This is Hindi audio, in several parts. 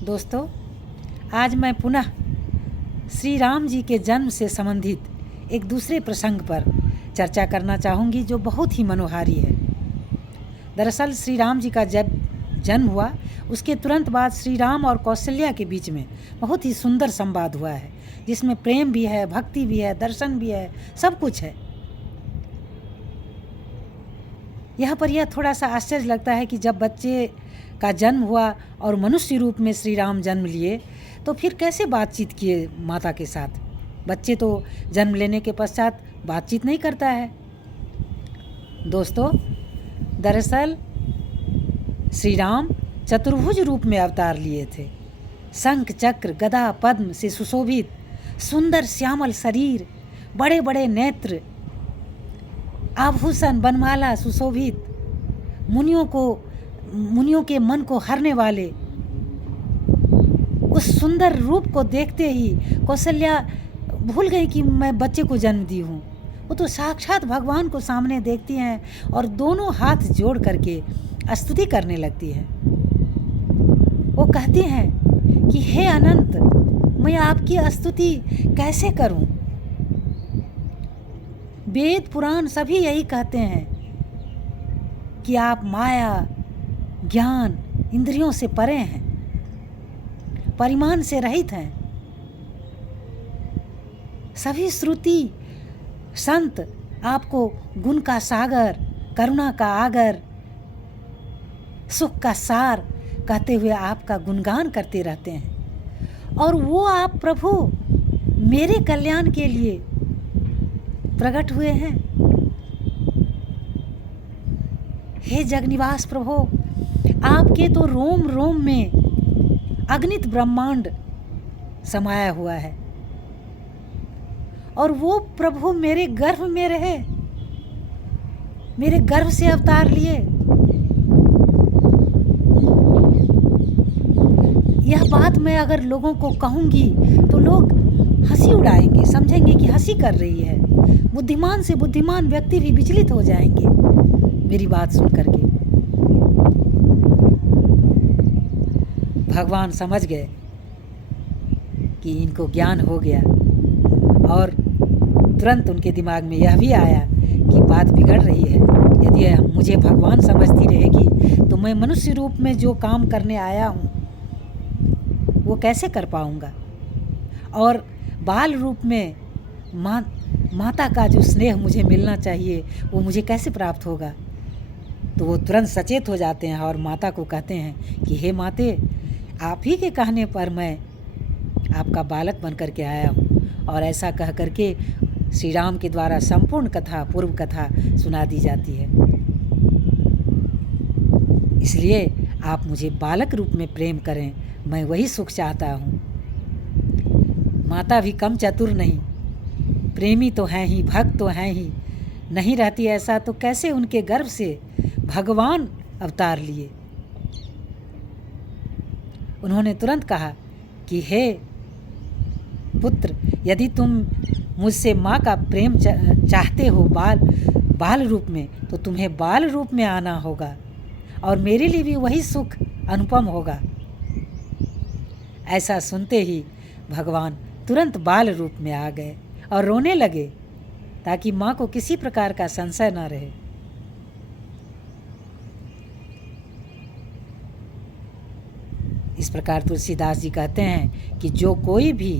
दोस्तों, आज मैं पुनः श्री राम जी के जन्म से संबंधित एक दूसरे प्रसंग पर चर्चा करना चाहूँगी जो बहुत ही मनोहारी है। दरअसल श्री राम जी का जब जन्म हुआ उसके तुरंत बाद श्री राम और कौशल्या के बीच में बहुत ही सुंदर संवाद हुआ है, जिसमें प्रेम भी है, भक्ति भी है, दर्शन भी है, सब कुछ है। यहाँ पर यह थोड़ा सा आश्चर्य लगता है कि जब बच्चे का जन्म हुआ और मनुष्य रूप में श्री राम जन्म लिए तो फिर कैसे बातचीत किए माता के साथ। बच्चे तो जन्म लेने के पश्चात बातचीत नहीं करता है। दोस्तों, दरअसल श्री राम चतुर्भुज रूप में अवतार लिए थे। शंख चक्र गदा पद्म से सुशोभित सुंदर श्यामल शरीर, बड़े बड़े नेत्र, आभूषण बनमाला सुशोभित, मुनियों के मन को हरने वाले उस सुंदर रूप को देखते ही कौशल्या भूल गई कि मैं बच्चे को जन्म दी हूँ। वो तो साक्षात भगवान को सामने देखती हैं और दोनों हाथ जोड़ करके स्तुति करने लगती हैं। वो कहती हैं कि हे अनंत, मैं आपकी स्तुति कैसे करूं? वेद पुराण सभी यही कहते हैं कि आप माया ज्ञान इंद्रियों से परे हैं, परिमाण से रहित हैं। सभी श्रुति संत आपको गुण का सागर, करुणा का आगर, सुख का सार कहते हुए आपका गुणगान करते रहते हैं। और वो आप प्रभु मेरे कल्याण के लिए प्रकट हुए हैं। हे जगनिवास प्रभु, आपके तो रोम रोम में अगणित ब्रह्मांड समाया हुआ है और वो प्रभु मेरे गर्भ में रहे, मेरे गर्भ से अवतार लिए। यह बात मैं अगर लोगों को कहूँगी तो लोग हंसी उड़ाएंगे, समझेंगे कि हंसी कर रही है। बुद्धिमान से बुद्धिमान व्यक्ति भी विचलित हो जाएंगे मेरी बात सुन करके। भगवान समझ गए कि इनको ज्ञान हो गया और तुरंत उनके दिमाग में यह भी आया कि बात बिगड़ रही है। यदि मुझे भगवान समझती रहेगी तो मैं मनुष्य रूप में जो काम करने आया हूँ वो कैसे कर पाऊँगा, और बाल रूप में माता का जो स्नेह मुझे मिलना चाहिए वो मुझे कैसे प्राप्त होगा। तो वो तुरंत सचेत हो जाते हैं और माता को कहते हैं कि हे माते, आप ही के कहने पर मैं आपका बालक बन कर के आया हूँ। और ऐसा कह करके श्री राम के द्वारा संपूर्ण कथा, पूर्व कथा सुना दी जाती है। इसलिए आप मुझे बालक रूप में प्रेम करें, मैं वही सुख चाहता हूँ। माता भी कम चतुर नहीं, प्रेमी तो हैं ही, भक्त तो हैं ही। नहीं रहती ऐसा तो कैसे उनके गर्भ से भगवान अवतार लिए। उन्होंने तुरंत कहा कि हे पुत्र, यदि तुम मुझसे माँ का प्रेम चाहते हो बाल रूप में, तो तुम्हें बाल रूप में आना होगा और मेरे लिए भी वही सुख अनुपम होगा। ऐसा सुनते ही भगवान तुरंत बाल रूप में आ गए और रोने लगे ताकि माँ को किसी प्रकार का संशय न रहे। इस प्रकार तुलसीदास जी कहते हैं कि जो कोई भी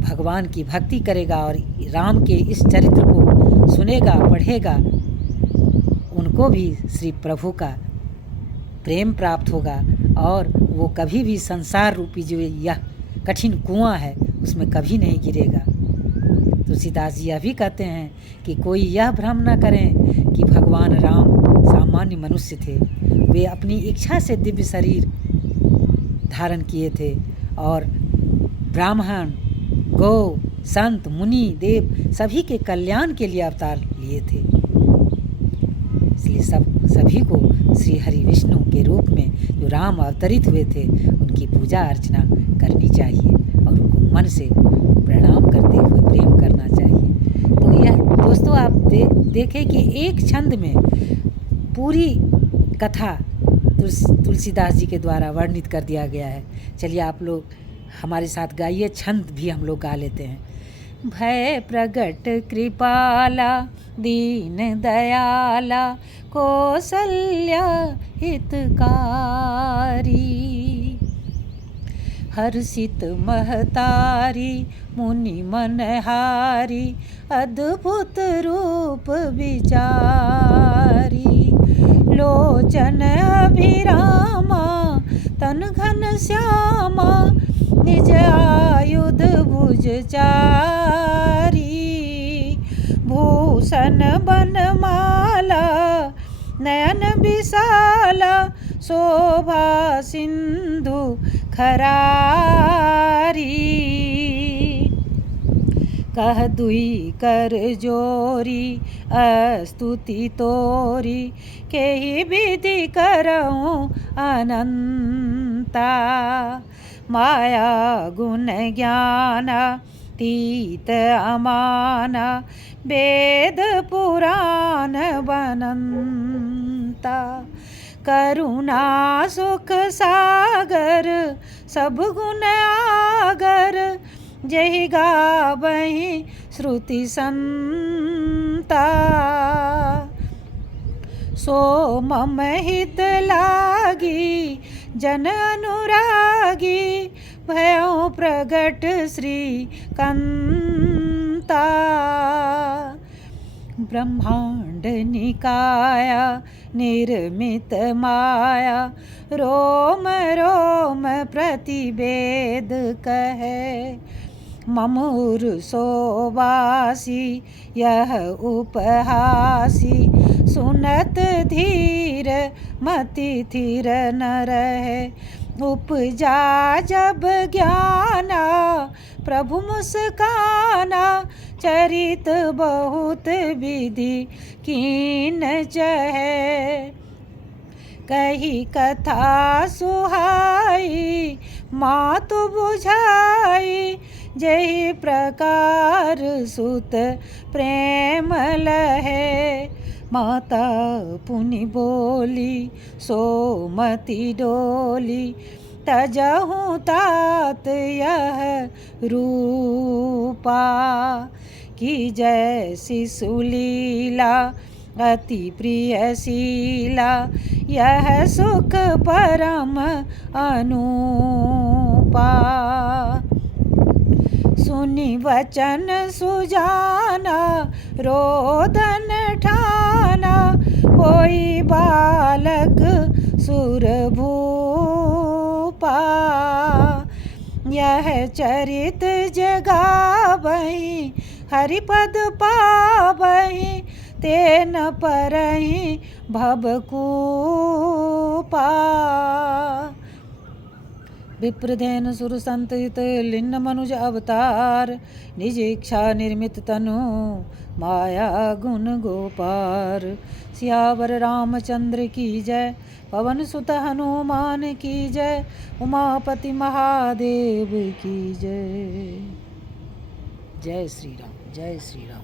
भगवान की भक्ति करेगा और राम के इस चरित्र को सुनेगा, पढ़ेगा, उनको भी श्री प्रभु का प्रेम प्राप्त होगा और वो कभी भी संसार रूपी जो यह कठिन कुआं है उसमें कभी नहीं गिरेगा। तुलसीदास जी यह भी कहते हैं कि कोई यह भ्रम न करें कि भगवान राम सामान्य मनुष्य थे। वे अपनी इच्छा से दिव्य शरीर धारण किए थे और ब्राह्मण, गौ, संत, मुनि, देव सभी के कल्याण के लिए अवतार लिए थे। इसलिए सभी को श्री हरि विष्णु के रूप में जो राम अवतरित हुए थे उनकी पूजा अर्चना करनी चाहिए और उनको मन से प्रणाम करते हुए प्रेम करना चाहिए। तो यह दोस्तों आप देखें कि एक छंद में पूरी कथा तुलसीदास जी के द्वारा वर्णित कर दिया गया है। चलिए आप लोग हमारे साथ गाइए, छंद भी हम लोग गा लेते हैं। भय प्रगट कृपाला दीन दयाला कौसल्या हितकारी, हर्षित महतारी मुनि मनहारी अद्भुत रूप विचारी, लोचन अभिरामा तन घन श्यामा निज आयुध भुज चारी, भूषण बनमाला नयन विशाला शोभा सिंधु खरारी, कह दुई कर जोरी स्तुति तोरी केहि विधि करऊँ अनंता, माया गुण ज्ञाना तीत अमाना वेद पुराण बनंता, करुणा सुख सागर सब गुण आगर जहि गावहि श्रुति संता, सो मम हित लागी जन अनुरागी भयउ प्रगट श्रीकंता, ब्रह्मांड निकाया निर्मित माया रोम रोम प्रतिवेद कहे, ममूर सोवासी यह उपहासी सुनत धीर मति थिर न रहे, उपजा जब ज्ञाना प्रभु मुस्काना चरित बहुत विधि कीन चहे, कही कथा सुहाई मातु बुझाई जहि प्रकार सुत प्रेम लहे, माता पुनि बोली सोमति डोली तजहु तात यह रूपा, की जैसी सुलीला अति प्रियशीला यह सुख परम अनुपा, सुनि वचन सुजाना रोदन ठाना कोई बालक सुरभूपा, यह चरित जगावहि हरिपद पावहि तेन परहि भवकूपा, विप्रधेन सुर संतहित लिन्न मनुज अवतार निज इच्छा निर्मित तनु माया गुण गोपार, सियावर रामचंद्र की जय पवन सुत हनुमान की जय, उमापति महादेव की जय। जय श्री राम, जय श्री राम।